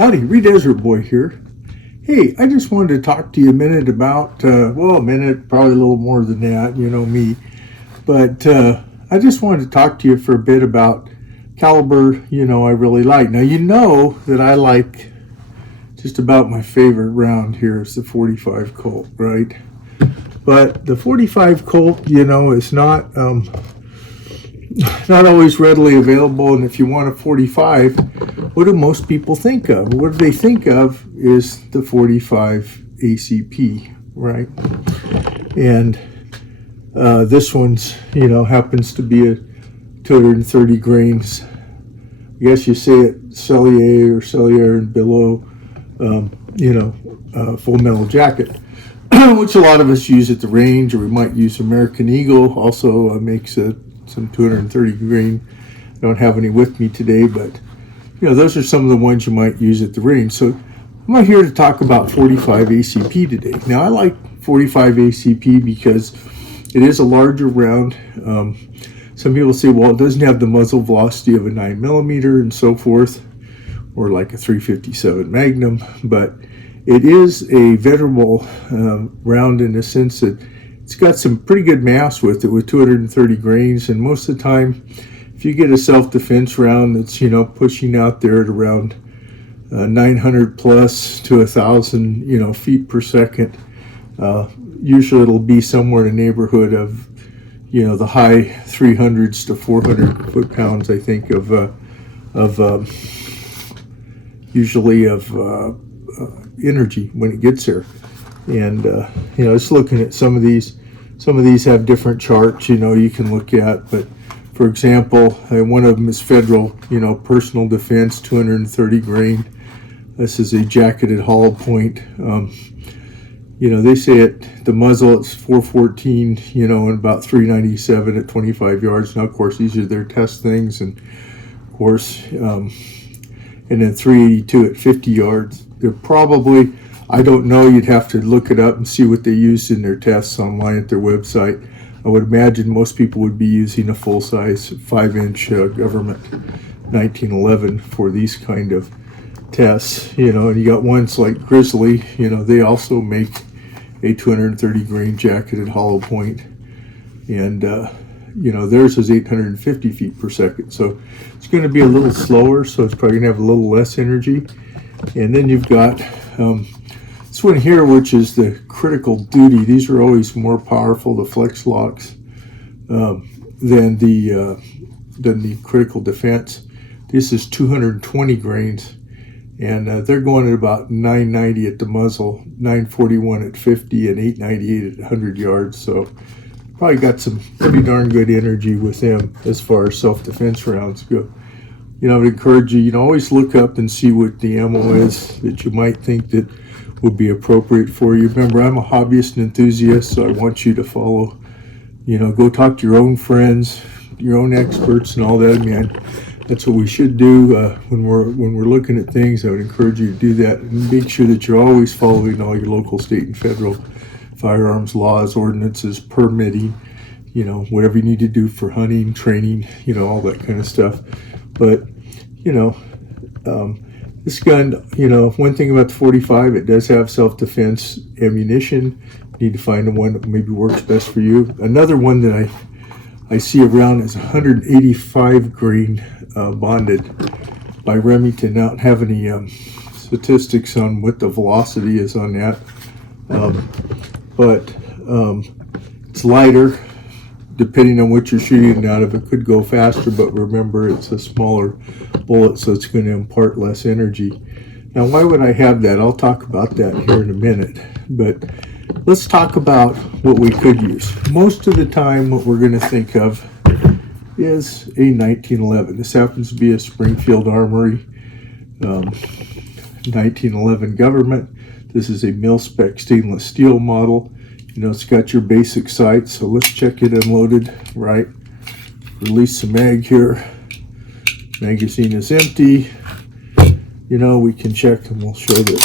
Howdy, Desert Boy here. Hey, I just wanted to talk to you a minute about, a minute, probably a little more than that, you know me. But I just wanted to talk to you for a bit about caliber, I really like. Now, you know that I like just about my favorite round here is the 45 Colt, right? But the 45 Colt, is not always readily available. And if you want a 45, what do most people think of? What do they think of is the 45 ACP, right? And this one's, happens to be a 230 grains. I guess you say it cellular and below, full metal jacket, which a lot of us use at the range, or we might use American Eagle. Also makes some 230 grain. I don't have any with me today, but those are some of the ones you might use at the range. So I'm not here to talk about 45 ACP today. Now, I like 45 ACP because it is a larger round. Some people say, well, it doesn't have the muzzle velocity of a 9mm and so forth, or like a 357 Magnum, but it is a venerable round in the sense that it's got some pretty good mass with it, with 230 grains, and most of the time, if you get a self-defense round that's, pushing out there at around 900 plus to 1,000, feet per second, usually it'll be somewhere in the neighborhood of, the high 300s to 400 foot-pounds, I think, usually of energy when it gets there. And, just looking at some of these have different charts, you can look at, but for example, one of them is federal, personal defense, 230 grain. This is a jacketed hollow point. They say the muzzle, it's 414, and about 397 at 25 yards. Now, of course, these are their test things, and of course, and then 382 at 50 yards. They're probably, I don't know, you'd have to look it up and see what they used in their tests online at their website. I would imagine most people would be using a full-size 5-inch government 1911 for these kind of tests, and you got ones like Grizzly, they also make a 230 grain jacketed hollow point, and theirs is 850 feet per second, so it's going to be a little slower, so it's probably going to have a little less energy. And then you've got this one here, which is the critical duty. These are always more powerful, the flex locks, than the critical defense. This is 220 grains, and they're going at about 990 at the muzzle, 941 at 50, and 898 at 100 yards. So probably got some pretty darn good energy with them as far as self-defense rounds go. I would encourage you, always look up and see what the ammo is that you might think that would be appropriate for you. Remember, I'm a hobbyist and enthusiast, so I want you to follow, go talk to your own friends, your own experts and all that, man. That's what we should do when we're looking at things. I would encourage you to do that, and make sure that you're always following all your local, state, and federal firearms laws, ordinances, permitting, whatever you need to do for hunting, training, all that kind of stuff. But, this gun, one thing about the 45, it does have self-defense ammunition. You need to find the one that maybe works best for you. Another one that I see around is 185 grain bonded by Remington. I don't have any statistics on what the velocity is on that, but it's lighter. Depending on what you're shooting out of, it could go faster, but remember, it's a smaller bullet, so it's going to impart less energy. Now, why would I have that? I'll talk about that here in a minute, but let's talk about what we could use. Most of the time, what we're going to think of is a 1911. This happens to be a Springfield Armory 1911 Government. This is a Mil-Spec stainless steel model. It's got your basic sights, so let's check it unloaded, right? Release the mag here. Magazine is empty. We can check and we'll show that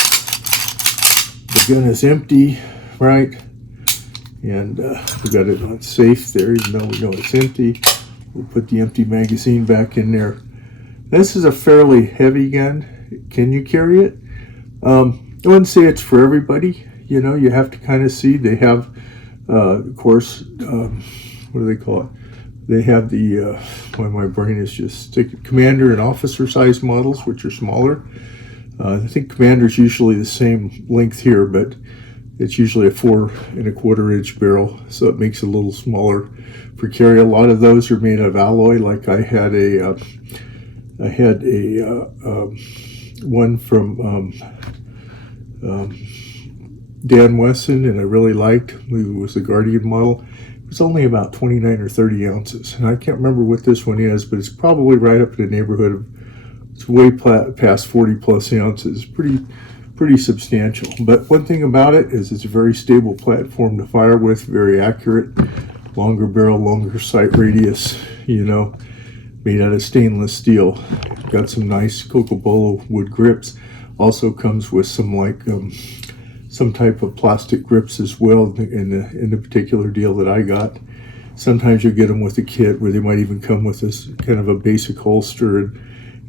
the gun is empty, right? And we got it on safe there, even though we know it's empty. We'll put the empty magazine back in there. This is a fairly heavy gun. Can you carry it? I wouldn't say it's for everybody. You know, you have to kind of see. They have, of course, what do they call it? They have the, my brain is just sticking, commander and officer size models, which are smaller. I think commander's usually the same length here, but it's usually a 4 1/4 inch barrel, so it makes it a little smaller for carry. A lot of those are made of alloy. Like I had a one from Dan Wesson, and I really liked. It was the Guardian model. It was only about 29 or 30 ounces, and I can't remember what this one is, but it's probably right up in the neighborhood of, it's way past 40 plus ounces. Pretty substantial. But one thing about it is it's a very stable platform to fire with, very accurate, longer barrel, longer sight radius, you know, made out of stainless steel. Got some nice Cocobolo wood grips. Also comes with some like some type of plastic grips as well in the particular deal that I got. Sometimes you get them with a kit where they might even come with this kind of a basic holster and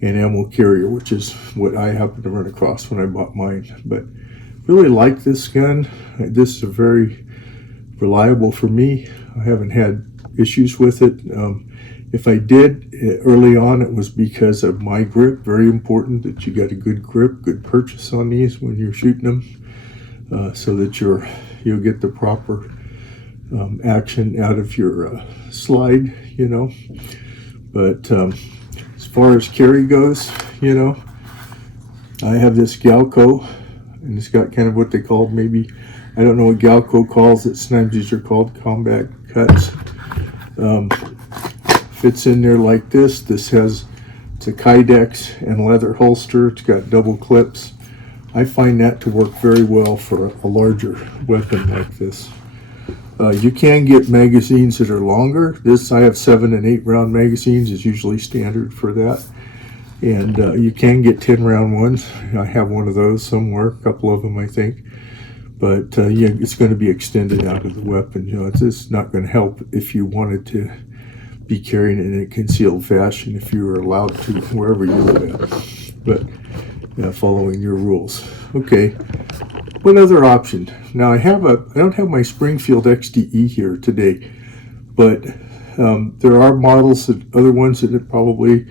ammo carrier, which is what I happened to run across when I bought mine. But really like this gun. This is very reliable for me. I haven't had issues with it. If I did early on, it was because of my grip. Very important that you got a good grip, good purchase on these when you're shooting them, so that you'll get the proper action out of your slide, you know. But as far as carry goes, you know, I have this Galco, and it's got kind of what they call, maybe, I don't know what Galco calls it. Sometimes these are called combat cuts. Fits in there like this. This has, it's a Kydex and leather holster. It's got double clips. I find that to work very well for a larger weapon like this. You can get magazines that are longer. This, I have 7 and 8 round magazines, is usually standard for that. And you can get 10 round ones. I have one of those somewhere, a couple of them I think. But yeah, it's going to be extended out of the weapon. You know, it's just not going to help if you wanted to be carrying it in a concealed fashion, if you were allowed to, wherever you live at. But following your rules. Okay. What other option? Now I don't have my Springfield XDE here today, but there are models, other ones that probably,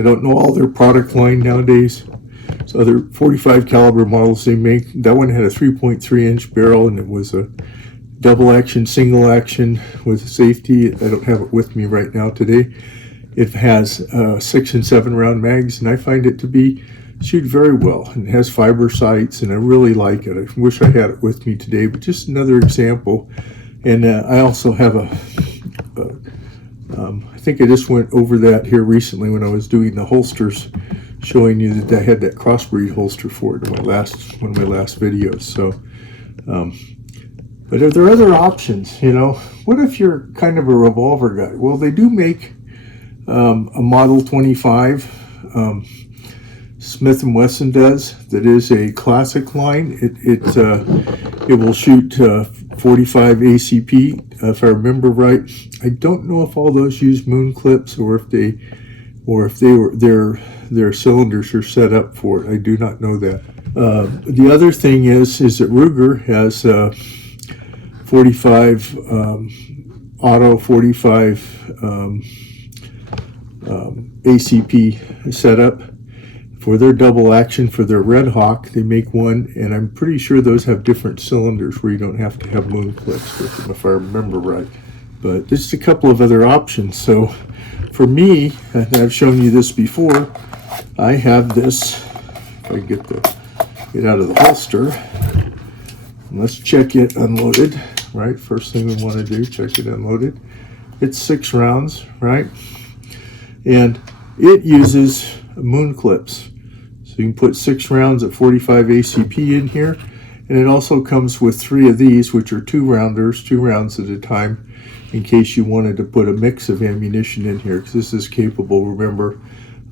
I don't know all their product line nowadays. So other 45 caliber models they make. That one had a 3.3 inch barrel, and it was a double action, single action with safety. I don't have it with me right now today. It has 6 and 7 round mags, and I find it to shoot very well. And it has fiber sights, and I really like it. I wish I had it with me today, but just another example. And I also have I think I just went over that here recently when I was doing the holsters, showing you that I had that crossbreed holster for it in one of my last videos. So, but are there other options? You know, what if you're kind of a revolver guy? Well, they do make a Model 25. Smith & Wesson does. That is a classic line. It will shoot 45 ACP, if I remember right. I don't know if all those use moon clips or if their cylinders are set up for it. I do not know that. The other thing is that Ruger has 45 auto 45 ACP setup. For their double action, for their Red Hawk, they make one, and I'm pretty sure those have different cylinders where you don't have to have moon clips with them, if I remember right. But there's a couple of other options. So for me, and I've shown you this before, I have this, if I get out of the holster, and let's check it unloaded, right? First thing we want to do, check it unloaded. It's 6 rounds, right? And it uses moon clips. So you can put 6 rounds at 45 ACP in here, and it also comes with 3 of these, which are 2 rounders, 2 rounds at a time, in case you wanted to put a mix of ammunition in here, because this is capable, remember,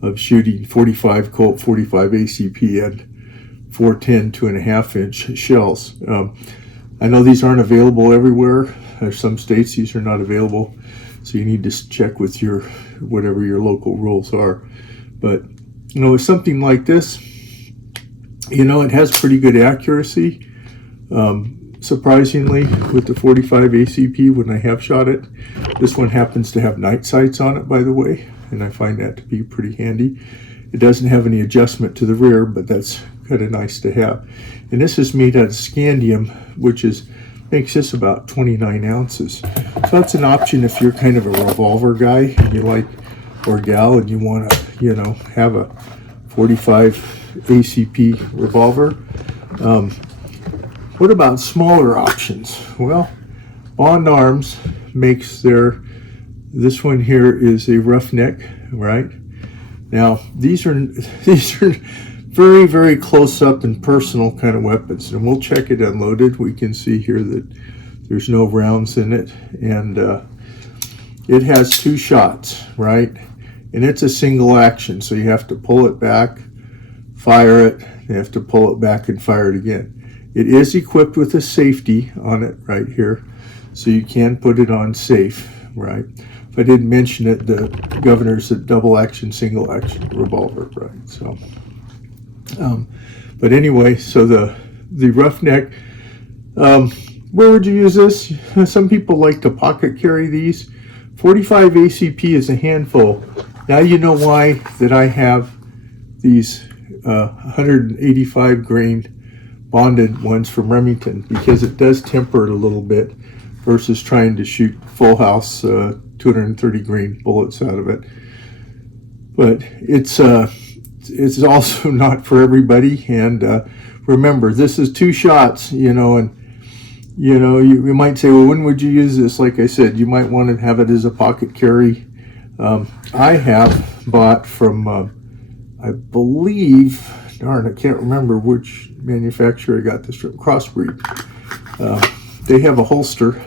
of shooting 45 Colt, 45 ACP, and 410 2.5 inch shells. I know these aren't available everywhere. There's some states these are not available, so you need to check with whatever your local rules are. But you know, with something like this, You know, it has pretty good accuracy. Surprisingly, with the 45 ACP, when I have shot it, this one happens to have night sights on it, by the way, and I find that to be pretty handy. It doesn't have any adjustment to the rear, but that's kind of nice to have. And this is made out of scandium, which makes this about 29 ounces. So that's an option if you're kind of a revolver guy and you like, or gal, and you want to, you know, have a 45 ACP revolver. What about smaller options? Well, Bond Arms makes this one here is a Roughneck, right? Now, these are very, very close up and personal kind of weapons, and we'll check it unloaded. We can see here that there's no rounds in it, and it has 2 shots, right? And it's a single action, so you have to pull it back, fire it, you have to pull it back and fire it again. It is equipped with a safety on it right here, so you can put it on safe, right? If I didn't mention it, the Governor's a double action, single action revolver, right? So, but anyway, so the Roughneck, where would you use this? Some people like to pocket carry these. 45 ACP is a handful. Now you know why that I have these 185 grain bonded ones from Remington, because it does temper it a little bit versus trying to shoot full house 230 grain bullets out of it. But it's also not for everybody. And remember, this is 2 shots, you know, and you know, you might say, well, when would you use this? Like I said, you might want to have it as a pocket carry. I have bought from, I believe, darn, I can't remember which manufacturer I got this from, Crossbreed. They have a holster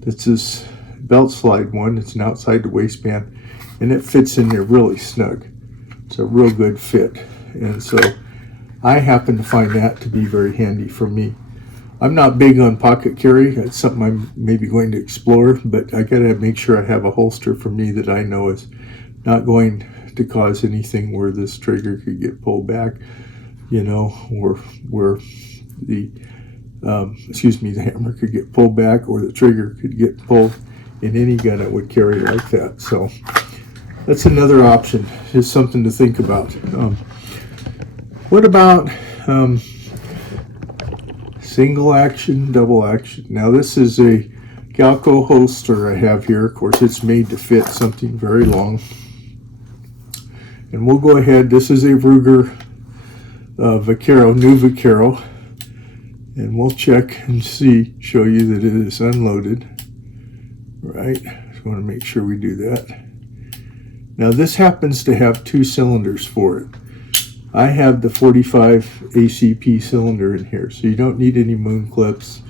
that's this belt slide one. It's an outside the waistband, and it fits in there really snug. It's a real good fit, and so I happen to find that to be very handy for me. I'm not big on pocket carry. That's something I'm maybe going to explore, but I gotta make sure I have a holster for me that I know is not going to cause anything where this trigger could get pulled back, you know, or where the the hammer could get pulled back, or the trigger could get pulled in any gun that would carry like that. So that's another option. Just something to think about. What about single action, double action? Now this is a Galco holster I have here. Of course, it's made to fit something very long. And we'll go ahead. This is a Ruger Vaquero, New Vaquero, and we'll check and show you that it is unloaded. Right, just want to make sure we do that. Now this happens to have 2 cylinders for it. I have the 45 ACP cylinder in here, so you don't need any moon clips.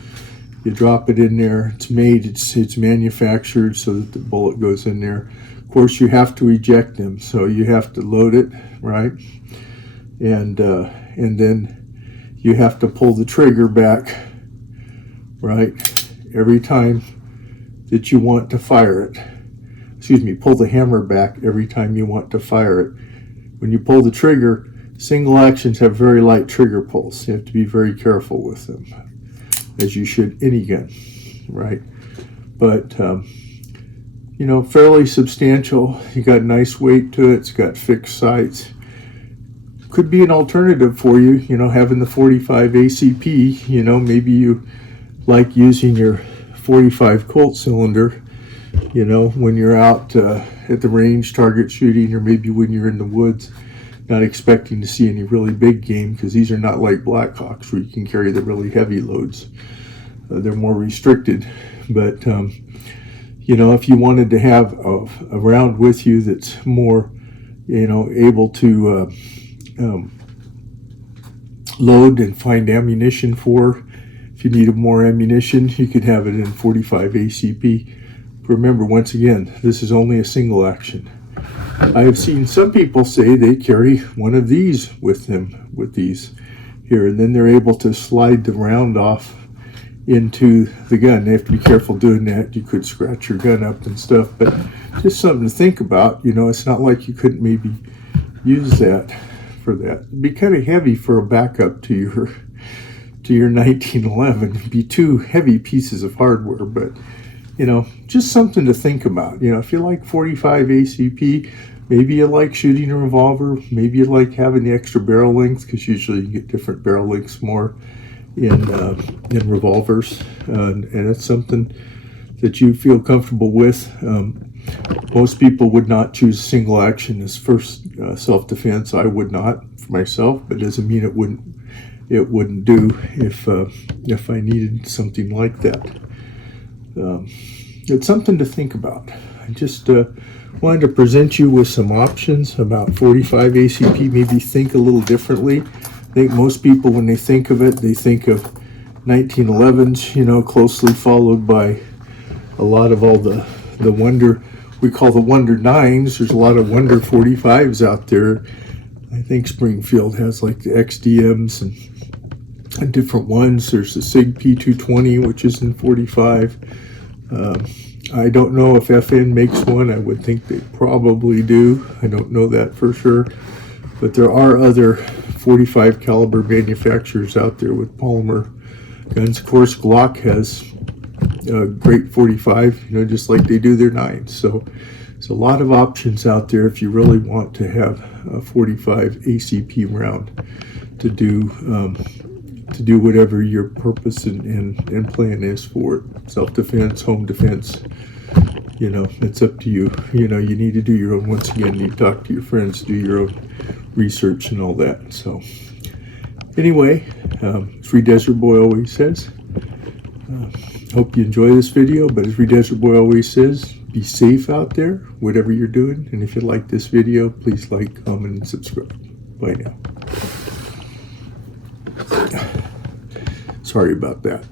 You drop it in there. It's made, it's manufactured so that the bullet goes in there. Of course, you have to eject them, so you have to load it, right? And then you have to pull the trigger back, right? Every time that you want to fire it. Excuse me, pull the hammer back every time you want to fire it. When you pull the trigger, single actions have very light trigger pulls. You have to be very careful with them, as you should any gun, right? But you know, fairly substantial. You got nice weight to it. It's got fixed sights. Could be an alternative for you, you know, having the 45 ACP. You know, maybe you like using your 45 Colt cylinder, you know, when you're out at the range target shooting, or maybe when you're in the woods, not expecting to see any really big game, because these are not like Blackhawks where you can carry the really heavy loads. They're more restricted. But you know, if you wanted to have a round with you that's more, you know, able to load and find ammunition for, if you needed more ammunition, you could have it in 45 ACP. Remember, once again, this is only a single action. I have seen some people say they carry one of these with them, with these here, and then they're able to slide the round off into the gun. They have to be careful doing that. You could scratch your gun up and stuff, but just something to think about. You know, it's not like you couldn't maybe use that for that. It'd be kind of heavy for a backup to your 1911. It'd be two heavy pieces of hardware, but you know, just something to think about. You know, if you like 45 ACP, maybe you like shooting a revolver, maybe you like having the extra barrel length, because usually you get different barrel lengths more in revolvers, and it's something that you feel comfortable with. Most people would not choose single action as first self-defense. I would not for myself, but doesn't mean it wouldn't do if I needed something like that. It's something to think about. I just wanted to present you with some options about 45 ACP. Maybe think a little differently. I think most people, when they think of it, they think of 1911s, you know, closely followed by a lot of all the Wonder, we call the Wonder 9s. There's a lot of Wonder 45s out there. I think Springfield has like the XDMs and different ones. There's the Sig P220, which is in 45. I don't know if FN makes one. I would think they probably do. I don't know that for sure. But there are other 45 caliber manufacturers out there with polymer guns. Of course, Glock has a great 45, you know, just like they do their 9s. So there's a lot of options out there if you really want to have a 45 ACP round to do whatever your purpose and plan is for it. Self-defense, home defense, you know, it's up to you. You know, you need to do your own, once again, you talk to your friends, do your own research and all that. So anyway, Free Desert Boy always says, hope you enjoy this video, but as Free Desert Boy always says, be safe out there, whatever you're doing. And if you like this video, please like, comment, and subscribe. Bye now. Sorry about that.